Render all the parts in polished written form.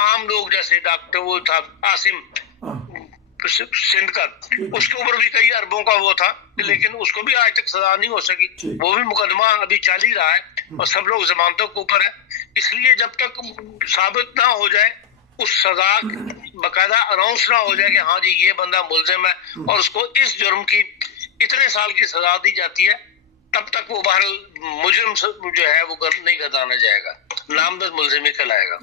عام لوگ جیسے ڈاکٹر وہ تھا آسم سندھ کا، اس کے اوپر بھی کئی اربوں کا وہ تھا، لیکن اس کو بھی آج تک سزا نہیں ہو سکی، وہ بھی مقدمہ ابھی چل ہی رہا ہے اور سب لوگ ضمانتوں کے اوپر ہے۔ اس لیے جب تک ثابت نہ ہو جائے، اس سزا باقاعدہ اناؤنس نہ ہو جائے کہ ہاں جی یہ بندہ ملزم ہے اور اس کو اس جرم کی اتنے سال کی سزا دی جاتی ہے، تب تک وہ بہرحال مجرم جو ہے وہ نہیں گردانا جائے گا، نامزد ملزم ہی کہلائے گا۔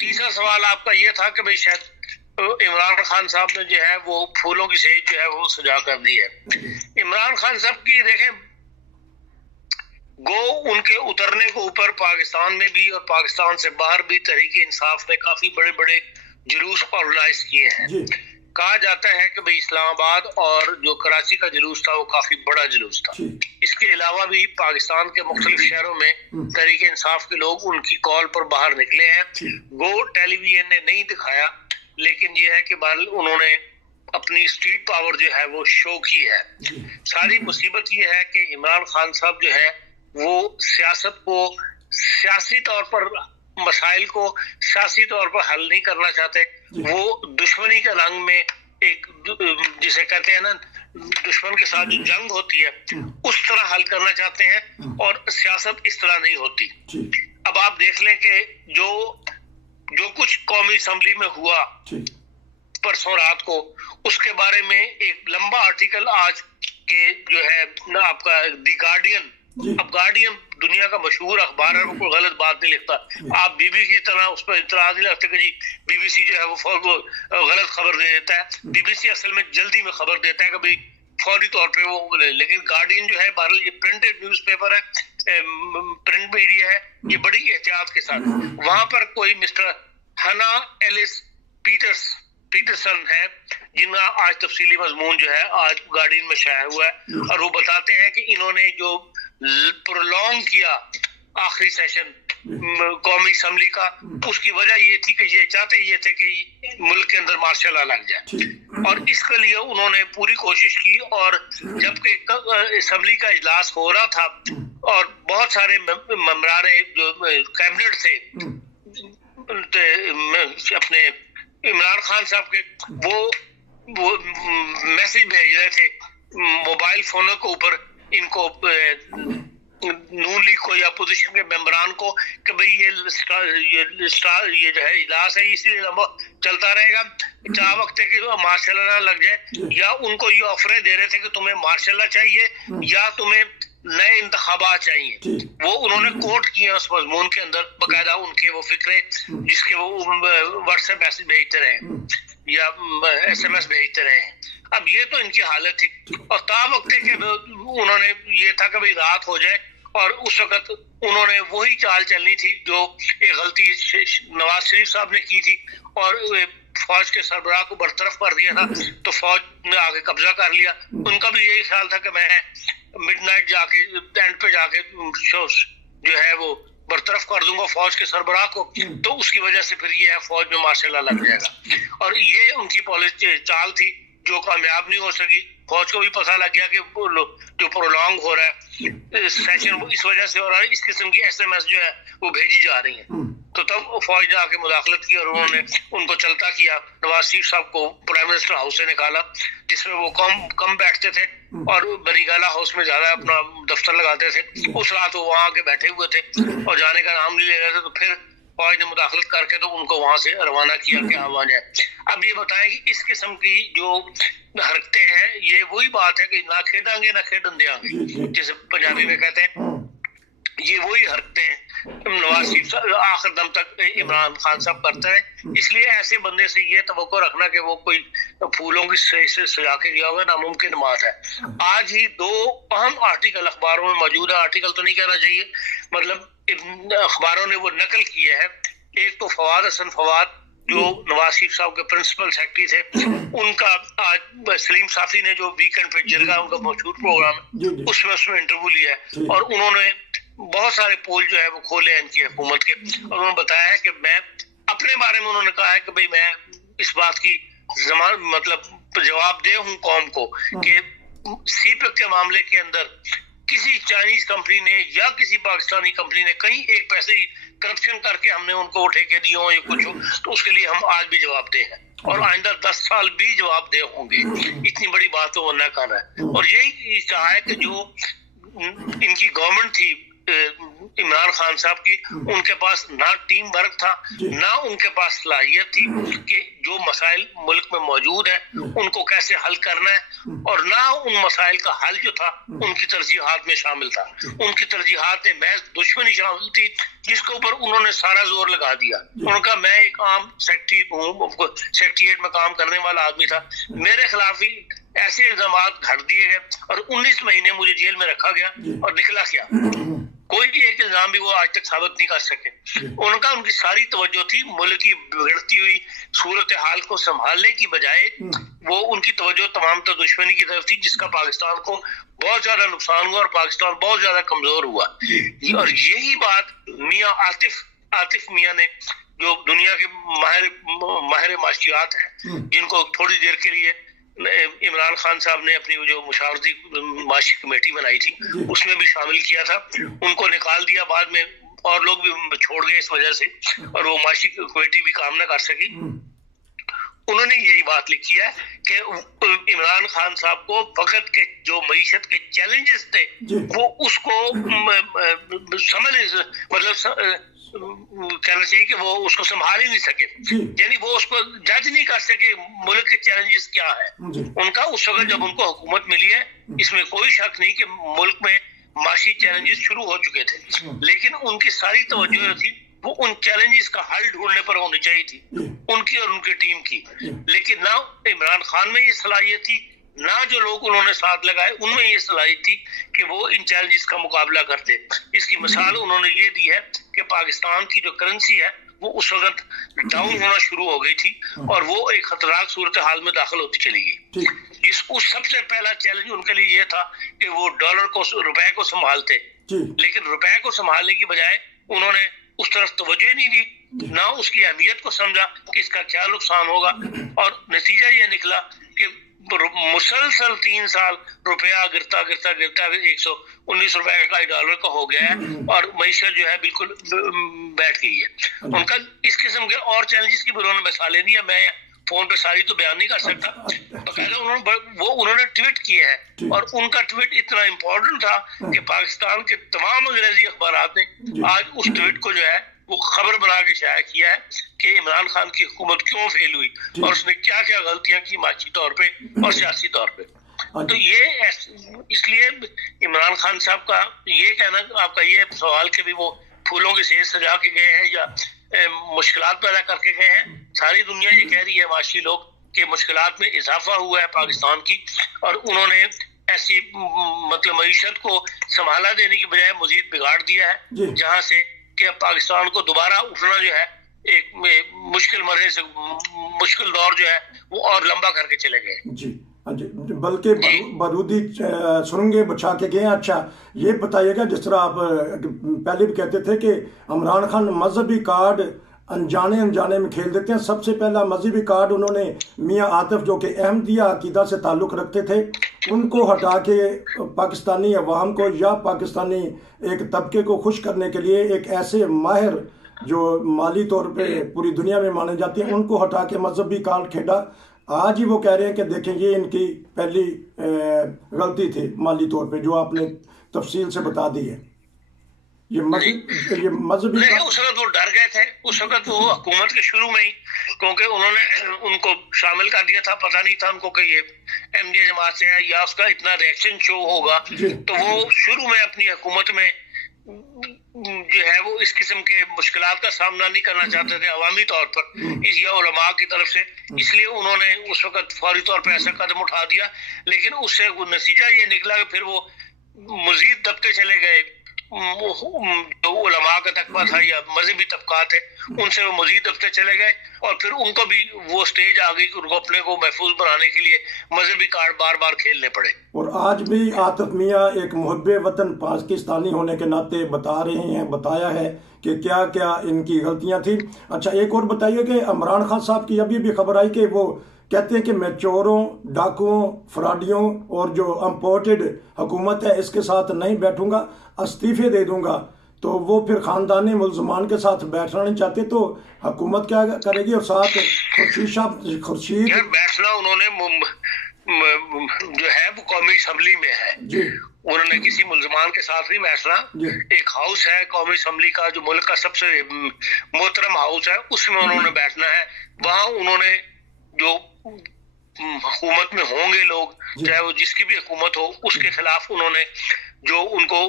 تیسرا سوال آپ کا یہ تھا کہ بھئی شاید عمران خان صاحب نے جو ہے وہ پھولوں کی سیج جو ہے وہ سجا کر دی ہے۔ عمران خان صاحب کی دیکھیں گو ان کے اترنے کو اوپر پاکستان میں بھی اور پاکستان سے باہر بھی تحریک انصاف نے کافی بڑے بڑے جلوس آرگنائز کیے ہیں۔ کہا جاتا ہے کہ بھئی اسلام آباد اور جو کراچی کا جلوس تھا وہ کافی بڑا جلوس تھا۔ اس کے علاوہ بھی پاکستان کے مختلف شہروں میں تحریک انصاف کے لوگ ان کی کال پر باہر نکلے ہیں۔ گو ٹیلی ویژن نے نہیں دکھایا، لیکن یہ ہے کہ بہرحال انہوں نے اپنی اسٹریٹ پاور جو ہے وہ شو کی ہے۔ ساری مصیبت یہ ہے کہ عمران خان صاحب جو ہے وہ سیاست کو سیاسی طور پر مسائل کو سیاسی طور پر حل نہیں کرنا چاہتے، وہ دشمنی کے رنگ میں ایک جسے کہتے ہیں نا دشمن کے ساتھ جو جنگ ہوتی ہے اس طرح حل کرنا چاہتے ہیں، اور سیاست اس طرح نہیں ہوتی۔ اب آپ دیکھ لیں کہ جو کچھ قومی اسمبلی میں ہوا پرسوں رات کو، اس کے بارے میں ایک لمبا آرٹیکل آج کے جو ہے نا آپ کا دی گارڈین، اب گارڈین دنیا کا مشہور اخبار ہے، وہ کوئی غلط بات نہیں لکھتا، آپ بی بی کی طرح اس پر اعتراض نہیں رکھتے کہ جی بی بی سی جو ہے وہ غلط خبر دے دیتا ہے۔ بی بی سی اصل میں جلدی میں خبر دیتا ہے کہ بھئی فوری طور پہ وہ، لیکن گارڈین جو ہے بہرحال یہ پرنٹڈ نیوز پیپر ہے، پرنٹ میڈیا ہے، یہ بڑی احتیاط کے ساتھ، وہاں پر کوئی مسٹر ہنا ایلس پیٹرسن ہے جن کا آج تفصیلی مضمون جو ہے آج گارڈین میں شائع ہوا ہے، اور وہ بتاتے ہیں کہ انہوں نے جو پرولونگ کیا آخری سیشن قومی اسمبلی کا، اس کی وجہ یہ تھی کہ یہ چاہتے یہ تھے کہ ملک کے اندر مارشل لا لگ جائے، اور اس کے لیے انہوں نے پوری کوشش کی، اور جبکہ اسمبلی کا اجلاس ہو رہا تھا اور بہت سارے ممبران جو کیبنٹ تھے اپنے عمران خان صاحب کے، وہ میسج بھیج رہے تھے موبائل فونوں کے اوپر ان کو نون لیگ کو یا اپوزیشن کے ممبران کو کہ بھئی یہ جو ہے اجلاس ہے اسی لیے چلتا رہے گا، چاہ وقت ہے کہ مارشل لا لگ جائے، یا ان کو یہ آفریں دے رہے تھے کہ تمہیں مارشل لا چاہیے یا تمہیں نئے انتخابات چاہیے۔ وہ انہوں نے کوٹ کیا اس مضمون کے اندر باقاعدہ ان کے وہ فکرے، جس کے وہ واٹس ایپ میسج بھیجتے رہے یا ایس ایم ایس بھیجتے رہے۔ اب یہ تو ان کی حالت تھی، اور تا وقت کہ انہوں نے یہ تھا کہ بھئی رات ہو جائے، اور اس وقت انہوں نے وہی چال چلنی تھی جو ایک غلطی نواز شریف صاحب نے کی تھی، اور فوج کے سربراہ کو برطرف کر دیا تھا، تو فوج نے آگے قبضہ کر لیا۔ ان کا بھی یہی خیال تھا کہ میں مڈ نائٹ جا کے اینڈ پہ جا کے جو ہے وہ برطرف کر دوں گا فوج کے سربراہ کو، تو اس کی وجہ سے پھر یہ ہے فوج میں مارشل لا لگ جائے گا، اور یہ ان کی پالیسی چال تھی جو کامیاب نہیں ہو سکی۔ فوج کو بھی پتہ لگ گیا کہ جو پرولونگ ہو رہا ہے سیشن اس وجہ سے ہو رہا ہے، اس قسم کی ایس ایم ایس جو ہے وہ بھیجی جا رہی ہیں، تو تب فوج نے آ کے مداخلت کی اور انہوں نے ان کو چلتا کیا۔ نواز شریف صاحب کو پرائم منسٹر ہاؤس سے نکالا، جس میں وہ کم بیٹھتے تھے اور بنی گالہ ہاؤس میں زیادہ اپنا دفتر لگاتے تھے۔ اس رات وہ وہاں آ کے بیٹھے ہوئے تھے اور جانے کا نام نہیں لے رہے تھے، تو پھر فوج نے مداخلت کر کے تو ان کو وہاں سے روانہ کیا کہ ہاں وہاں جائے۔ اب یہ بتائیں کہ اس قسم کی جو حرکتیں ہیں، یہ وہی بات ہے کہ نہ کھیڈیں گے نہ کھیڈن دیاں گے، جسے پنجابی میں کہتے ہیں، یہ وہی حرکتیں ہیں نواز شریف آخر دم تک عمران خان صاحب کرتے ہیں۔ اس لیے ایسے بندے سے یہ توقع رکھنا کہ وہ کوئی پھولوں کی سے سجا کے دیا ہوگا ناممکن بات ہے۔ آج ہی دو اہم آرٹیکل اخباروں میں موجود ہے، آرٹیکل تو نہیں کہنا چاہیے، مطلب اخباروں نے وہ نقل کیا ہے۔ ایک تو فواد حسن فواد جو نواز شریف صاحب کے پرنسپل سیکرٹری تھے، ان کا آج سلیم صافی نے جو ویکنڈ پہ جرگا ان کا مشہور پروگرام ہے اس میں انٹرویو لیا ہے، اور انہوں نے بہت سارے پول جو ہے وہ کھولے ہیں ان کی حکومت کے، اور انہوں نے بتایا ہے کہ میں اپنے بارے میں انہوں نے کہا ہے کہ بھئی میں اس بات کی مطلب جواب دہ ہوں قوم کو کہ سی پیک کے معاملے کے اندر کسی چائنیز کمپنی نے یا کسی پاکستانی کمپنی نے کہیں ایک پیسے کرپشن کر کے ہم نے ان کو ٹھیکے دیے ہوں یا کچھ ہو، تو اس کے لیے ہم آج بھی جواب دہ ہیں اور آئندہ 10 سال بھی جواب دہ ہوں گے. اتنی بڑی بات تو وہ نہ کر رہا ہے. اور یہی چاہا ہے کہ جو ان کی گورنمنٹ تھی عمران خان صاحب کی، ان کے پاس نہ ٹیم ورک تھا، نہ ان کے پاس صلاحیت تھی کہ جو مسائل ملک میں موجود ہیں ان کو کیسے حل کرنا ہے، اور نہ ان مسائل کا حل جو تھا ان کی ترجیحات میں شامل تھا. ان کی ترجیحات میں محض دشمنی شامل تھی جس کے اوپر انہوں نے سارا زور لگا دیا. ان کا میں ایک عام سیکٹری ہوں، سیکٹریٹ میں کام کرنے والا آدمی تھا، میرے خلاف ہی ایسے الزامات گھڑ دیے گئے اور 19 مہینے مجھے جیل میں رکھا گیا اور نکلا کیا. کوئی بھی ایک الزام بھی وہ آج تک ثابت نہیں کر سکے. ان کی ساری توجہ تھی ملک کی بگڑتی ہوئی صورتحال کو سنبھالنے کی بجائے وہ ان کی توجہ تمام تر دشمنی کی طرف تھی، جس کا پاکستان کو بہت زیادہ نقصان ہوا اور پاکستان بہت زیادہ کمزور ہوا. اور یہی بات میاں عاطف میاں نے، جو دنیا کے ماہر معاشیات ہیں، جن کو تھوڑی دیر کے لیے عمران خان صاحب نے اپنی جو مشاورتی معاشی کمیٹی بنائی تھی اس میں بھی شامل کیا تھا، ان کو نکال دیا بعد میں، اور لوگ بھی چھوڑ گئے اس وجہ سے، اور وہ معاشی کمیٹی بھی کام نہ کر سکی. انہوں نے یہی بات لکھی ہے کہ عمران خان صاحب کو وقت کے جو معیشت کے چیلنجز تھے وہ اس کو کہنا چاہیے کہ وہ اس کو سنبھال ہی نہیں سکے، یعنی وہ اس کو جج نہیں کر سکے ملک کے چیلنجز کیا ہے. ان کا اس وقت جب ان کو حکومت ملی ہے، اس میں کوئی شک نہیں کہ ملک میں معاشی چیلنجز شروع ہو چکے تھے، لیکن ان کی ساری توجہ جو تھی وہ ان چیلنجز کا حل ڈھونڈنے پر ہونی چاہیے تھی، ان کی اور ان کی ٹیم کی. لیکن نہ عمران خان میں یہ صلاحیت تھی، نہ جو لوگ انہوں نے ساتھ لگائے ان میں یہ صلاحیت تھی کہ وہ ان چیلنجز کا مقابلہ کرتے. اس کی مثال انہوں نے یہ دی ہے کہ پاکستان کی جو کرنسی ہے وہ اس وقت ڈاؤن ہونا شروع ہو گئی تھی اور وہ ایک خطرناک صورتحال میں داخل ہوتی چلی گئی. اس سب سے پہلا چیلنج ان کے لیے یہ تھا کہ وہ ڈالر کو، روپے کو سنبھالتے، لیکن روپے کو سنبھالنے کی بجائے انہوں نے اس طرف توجہ نہیں دی، نہ اس کی اہمیت کو سمجھا کہ اس کا کیا نقصان ہوگا. اور نتیجہ یہ نکلا کہ مسلسل 3 سال روپیہ گرتا 119 روپے کا ڈالر کا ہو گیا ہے اور معیشت جو ہے بالکل بیٹھ گئی ہے. ان کا اس قسم کے اور چیلنجز کی بھی انہوں نے مثالیں دی ہیں، میں فون پہ ساری تو بیان نہیں کر سکتا. باقاعدہ انہوں نے ٹویٹ کیے ہیں اور ان کا ٹویٹ اتنا امپورٹنٹ تھا کہ پاکستان کے تمام انگریزی اخبارات نے آج اس ٹویٹ کو جو ہے وہ خبر بنا کے شائع کیا ہے کہ عمران خان کی حکومت کیوں فیل ہوئی اور اس نے کیا کیا غلطیاں کی معاشی طور پہ اور سیاسی طور پہ. تو یہ اس لیے عمران خان صاحب کا یہ کہنا، آپ کا یہ سوال کہ بھی وہ پھولوں کی سیج سجا کے گئے ہیں یا مشکلات پیدا کر کے گئے ہیں، ساری دنیا یہ کہہ رہی ہے، معاشی لوگ، کہ مشکلات میں اضافہ ہوا ہے پاکستان کی، اور انہوں نے ایسی مطلب معیشت کو سنبھالا دینے کی بجائے مزید بگاڑ دیا ہے، جہاں سے کہ پاکستان کو دوبارہ اٹھنا جو ہے ایک مشکل مرحلے سے مشکل دور جو ہے وہ اور لمبا کر کے چلے گئے. بلکہ بارودی سرنگیں بچھا کے گئے. اچھا یہ بتائیے گا، جس طرح آپ پہلے بھی کہتے تھے کہ عمران خان مذہبی کارڈ انجانے میں کھیل دیتے ہیں، سب سے پہلا مذہبی کارڈ انہوں نے میاں عاطف جو کہ احمدیہ عقیدہ سے تعلق رکھتے تھے ان کو ہٹا کے پاکستانی عوام کو یا پاکستانی ایک طبقے کو خوش کرنے کے لیے ایک ایسے ماہر جو مالی طور پہ پوری دنیا میں مانے جاتے ہیں ان کو ہٹا کے مذہبی کارڈ کھیلا. آج ہی وہ کہہ رہے ہیں کہ دیکھیں یہ ان کی پہلی غلطی تھی مالی طور پہ، جو آپ نے تفصیل سے بتا دی ہے. یہ مذہبی اس وقت وہ ڈر گئے تھے، اس وقت وہ حکومت کے شروع میں ہی، کیونکہ انہوں نے ان کو شامل کر دیا تھا، پتہ نہیں تھا ان کو کہ یہ ایم ڈی اے جماعت سے ہے یا اس کا اتنا ریئیکشن شو ہوگا، تو وہ شروع میں اپنی حکومت میں جو ہے وہ اس قسم کے مشکلات کا سامنا نہیں کرنا چاہتے تھے عوامی طور پر یا علماء کی طرف سے، اس لیے انہوں نے اس وقت فوری طور پہ ایسا قدم اٹھا دیا. لیکن اس سے نتیجہ یہ نکلا کہ پھر وہ مزید دبتے چلے گئے، جو علماء کا طبقہ تھا یا مذہبی طبقات ہے ان سے وہ مزید دبتے چلے گئے، اور پھر ان کو بھی وہ سٹیج آ گئی کہ ان کو اپنے کو محفوظ بنانے کے لیے مذہبی کارڈ بار بار کھیلنے پڑے. اور آج بھی عاطف میاں ایک محب وطن پاکستانی ہونے کے ناطے بتایا ہے کہ کیا کیا ان کی غلطیاں تھیں. اچھا ایک اور بتائیے کہ عمران خان صاحب کی ابھی بھی خبر آئی کہ وہ کہتے ہیں کہ میں چوروں، ڈاکوؤں، فراڈیوں اور جو امپورٹڈ حکومت ہے اس کے ساتھ نہیں بیٹھوں گا، استعفے دے دوں گا. تو وہ پھر خاندانی ملزمان کے ساتھ بیٹھنا نہیں چاہتے، تو حکومت کیا کرے گی؟ اور ساتھ خورشید بیٹھنا انہوں نے جو ہے وہ قومی اسمبلی میں ہے جی، انہوں نے کسی ملزمان کے ساتھ نہیں بیٹھنا جی۔ ایک ہاؤس ہے قومی اسمبلی کا جو ملک کا سب سے محترم ہاؤس ہے، اس میں انہوں نے بیٹھنا ہے۔ وہاں انہوں نے جو حکومت میں ہوں گے لوگ، چاہے وہ جس کی بھی حکومت ہو، اس کے خلاف انہوں نے جو ان کو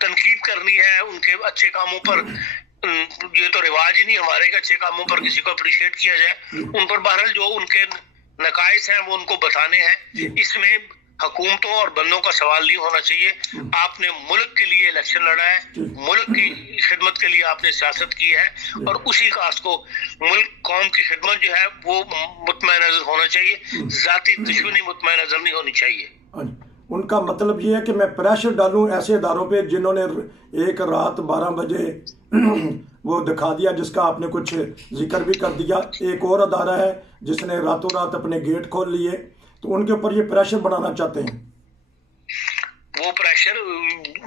تنقید کرنی ہے ان کے اچھے کاموں پر۔ یہ تو رواج ہی نہیں ہمارے کہ اچھے کاموں پر کسی کو اپریشیٹ کیا جائے، ان پر بہرحال جو ان کے نقائص ہیں وہ ان کو بتانے ہیں۔ اس میں حکومتوں اور بندوں کا سوال نہیں ہونا چاہیے۔ آپ نے ملک کے لیے الیکشن لڑا ہے، ملک کی خدمت کے لیے آپ نے سیاست کی ہے، اور اسی کاس کو ملک قوم کی خدمت جو ہے وہ مطمئن نظر ہونا چاہیے، ذاتی دشمنی مطمئن نظر نہیں ہونی چاہیے۔ ان کا مطلب یہ ہے کہ میں پریشر ڈالوں ایسے اداروں پہ جنہوں نے ایک رات 12 بجے وہ دکھا دیا، جس کا آپ نے کچھ ذکر بھی کر دیا۔ ایک اور ادارہ ہے جس نے راتوں رات اپنے گیٹ کھول لیے، تو ان کے اوپر یہ پریشر بنانا چاہتے ہیں۔ وہ پریشر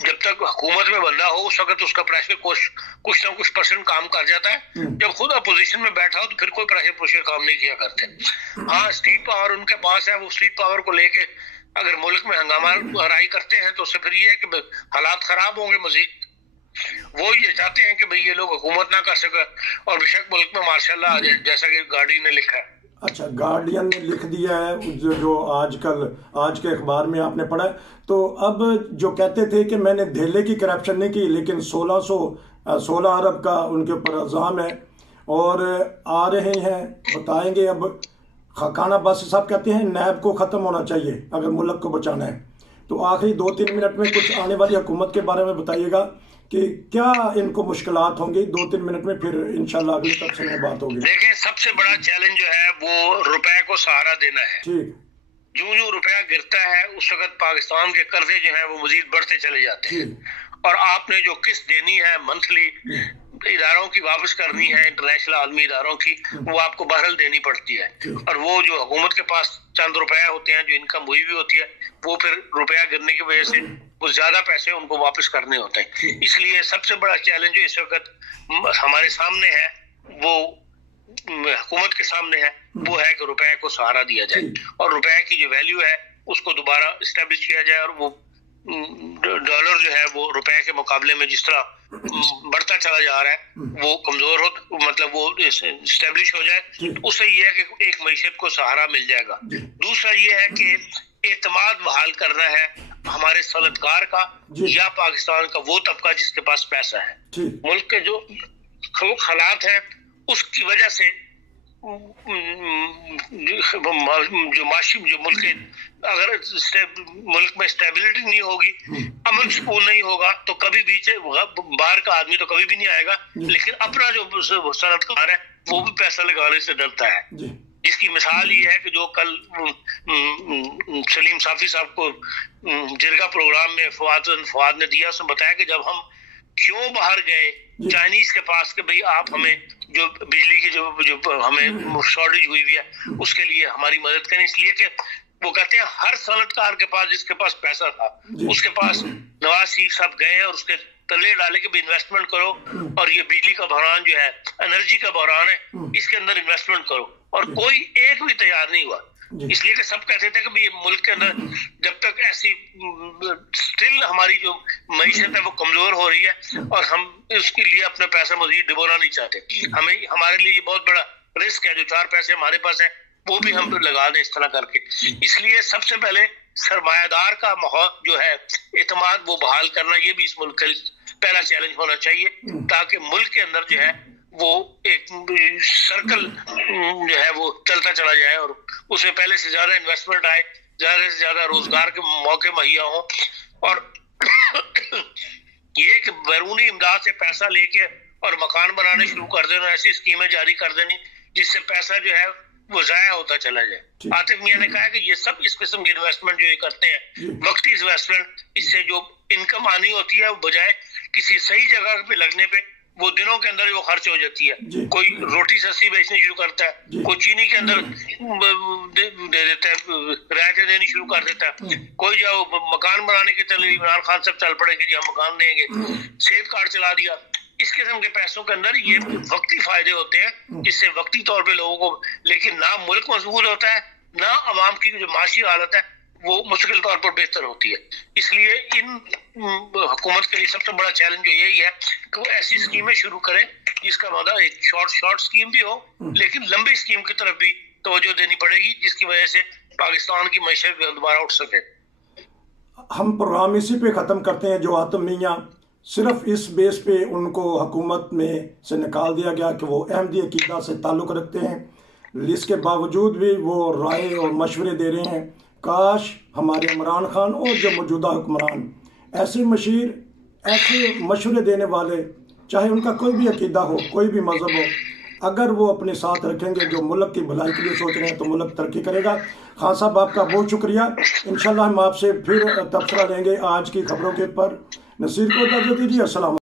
جب تک حکومت میں بندہ ہو اس وقت اس کا پریشر کچھ نہ کچھ پرسنٹ کام کر جاتا ہے، جب خود اپوزیشن میں بیٹھا ہو تو پھر کوئی پریشر کام نہیں کیا کرتے۔ ہاں اسٹریٹ پاور ان کے پاس ہے، وہ اسٹریٹ پاور کو لے کے اگر ملک میں ہنگامہ آرائی کرتے ہیں تو اس سے پھر یہ ہے کہ حالات خراب ہوں گے مزید۔ وہ یہ چاہتے ہیں کہ یہ لوگ حکومت نہ کر سکے، اور بے شک ملک میں ماشاء اللہ جیسا کہ گارڈین نے لکھا ہے۔ اچھا، گارڈین نے لکھ دیا ہے جو آج کے اخبار میں آپ نے پڑھا ہے۔ تو اب جو کہتے تھے کہ میں نے دھیلے کی کرپشن نہیں کی، لیکن 16 ارب کا ان کے اوپر الزام ہے، اور آ رہے ہیں بتائیں گے۔ اب خاقان عباسی صاحب کہتے ہیں نیب کو ختم ہونا چاہیے اگر ملک کو بچانا ہے۔ تو آخری 2-3 منٹ میں کچھ آنے والی حکومت کے بارے میں بتائیے گا کہ کیا ان کو مشکلات ہوں گی 2-3 منٹ میں، پھر انشاءاللہ اگلی تفصیل میں بات ہوگی۔ دیکھیں سب سے بڑا چیلنج جو ہے وہ روپے کو سہارا دینا ہے۔ ٹھیک، جو روپیہ گرتا ہے اس وقت پاکستان کے قرضے جو ہیں وہ مزید بڑھتے چلے جاتے ہیں، اور آپ نے جو قسط دینی ہے منتھلی اداروں کی واپس کرنی ہے، انٹرنیشنل عالمی اداروں کی، وہ آپ کو بہرحال دینی پڑتی ہے، اور وہ جو حکومت کے پاس چند روپیہ ہوتے ہیں جو انکم ہوئی بھی ہوتی ہے، وہ پھر روپیہ گرنے کی وجہ سے وہ زیادہ پیسے ان کو واپس کرنے ہوتے ہیں۔ اس لیے سب سے بڑا چیلنج جو اس وقت ہمارے سامنے ہے، وہ حکومت کے سامنے ہے، وہ ہے کہ روپے کو سہارا دیا جائے، اور روپے کی جو ویلیو ہے اس کو دوبارہ اسٹیبلش کیا جائے، اور وہ ڈالر جو ہے وہ روپے کے مقابلے میں جس طرح بڑھتا چلا جا رہا ہے وہ کمزور ہو، مطلب وہ اسٹیبلش ہو جائے۔ اس سے یہ ہے کہ ایک معیشت کو سہارا مل جائے گا۔ دوسرا یہ ہے کہ اعتماد بحال کرنا ہے ہمارے صنعتکار کا یا پاکستان کا وہ طبقہ جس کے پاس پیسہ ہے۔ ملک کے جو حالات ہیں اس کی وجہ سے جو معاشی جو ملک اگر ملک میں اسٹیبلٹی نہیں ہوگی، امن سکون نہیں ہوگا، تو کبھی بھی باہر کا آدمی تو کبھی بھی نہیں آئے گا، لیکن اپنا جو صنعتکار ہے وہ بھی پیسہ لگانے سے ڈرتا ہے۔ جس کی مثال یہ ہے کہ جو کل سلیم صافی صاحب کو جرگہ پروگرام میں فواد نے دیا، اس نے بتایا کہ جب ہم کیوں باہر گئے چائنیز کے پاس کہ بھئی آپ ہمیں جو بجلی کی جو ہمیں شارٹیج ہوئی ہے اس کے لیے ہماری مدد کریں، اس لیے کہ وہ کہتے ہیں ہر صنعتکار کے پاس جس کے پاس پیسہ تھا اس کے پاس نواز شریف صاحب گئے اور اس کے تلے ڈالے کہ انویسٹمنٹ کرو، اور یہ بجلی کا بحران جو ہے، انرجی کا بحران ہے، اس کے اندر انویسٹمنٹ کرو، اور کوئی ایک بھی تیار نہیں ہوا۔ اس لیے کہ سب کہتے تھے کہ ملک کے اندر جب تک ایسی سٹل ہماری جو معیشت ہے وہ کمزور ہو رہی ہے اور ہم اس کے لیے اپنا پیسہ مزید ڈبونا نہیں چاہتے، ہمارے لیے یہ بہت بڑا رسک ہے، جو 4 پیسے ہمارے پاس ہیں وہ بھی ہم لگا دیں اس طرح کر کے۔ اس لیے سب سے پہلے سرمایہ دار کا ماحول جو ہے اعتماد وہ بحال کرنا، یہ بھی اس ملک کا پہلا چیلنج ہونا چاہیے، تاکہ ملک کے اندر جو ہے وہ ایک سرکل جو ہے وہ چلتا چلا جائے، اور اس میں پہلے سے زیادہ انویسٹمنٹ آئے، زیادہ سے زیادہ روزگار کے موقع مہیا ہوں، اور یہ کہ بیرونی امداد سے پیسہ لے کے اور مکان بنانے شروع کر دینا، ایسی اسکیمیں جاری کر دینی جس سے پیسہ جو ہے وہ ضائع ہوتا چلا جائے۔ عاطف میاں نے کہا کہ یہ سب اس قسم کی انویسٹمنٹ جو یہ کرتے ہیں وقتی انویسٹمنٹ، اس سے جو انکم آنی ہوتی ہے وہ بجائے کسی صحیح جگہ پہ لگنے پہ وہ دنوں کے اندر وہ خرچ ہو جاتی ہے. کوئی روٹی سستی بیچنی شروع کرتا ہے, کوئی چینی کے اندر دے دیتا ہے, رعایتیں دینی شروع کر دیتا ہے, کوئی جو مکان بنانے کے چلے عمران خان صاحب چل پڑے کہ جی ہم مکان دیں گے, صحت کارڈ چلا دیا. اس قسم کے پیسوں کے اندر یہ وقتی فائدے ہوتے ہیں جس سے وقتی طور پہ لوگوں کو, لیکن نہ ملک مضبوط ہوتا ہے نہ عوام کی جو معاشی حالت ہے وہ مستقل طور پر بہتر ہوتی ہے. اس لیے ان حکومت کے لیے سب سے بڑا چیلنج یہی ہے کہ وہ ایسی اسکیمیں شروع کریں جس کا مطلب ایک شارٹ اسکیم بھی ہو لیکن لمبی اسکیم کی طرف بھی توجہ دینی پڑے گی جس کی وجہ سے پاکستان کی معیشت دوبارہ اٹھ سکے. ہم پروگرام اسی پہ ختم کرتے ہیں. جو آتم میاں صرف اس بیس پہ ان کو حکومت میں سے نکال دیا گیا کہ وہ احمدی عقیدہ سے تعلق رکھتے ہیں, اس کے باوجود بھی وہ رائے اور مشورے دے رہے ہیں. کاش ہمارے عمران خان اور جو موجودہ حکمران ایسے مشورے دینے والے, چاہے ان کا کوئی بھی عقیدہ ہو, کوئی بھی مذہب ہو, اگر وہ اپنے ساتھ رکھیں گے جو ملک کی بھلائی کے لیے سوچ رہے ہیں تو ملک ترقی کرے گا. خان صاحب آپ کا بہت شکریہ. انشاءاللہ ہم آپ سے پھر تبصرہ لیں گے آج کی خبروں کے اوپر. نصیر کو اجازت دیجیے. السلام.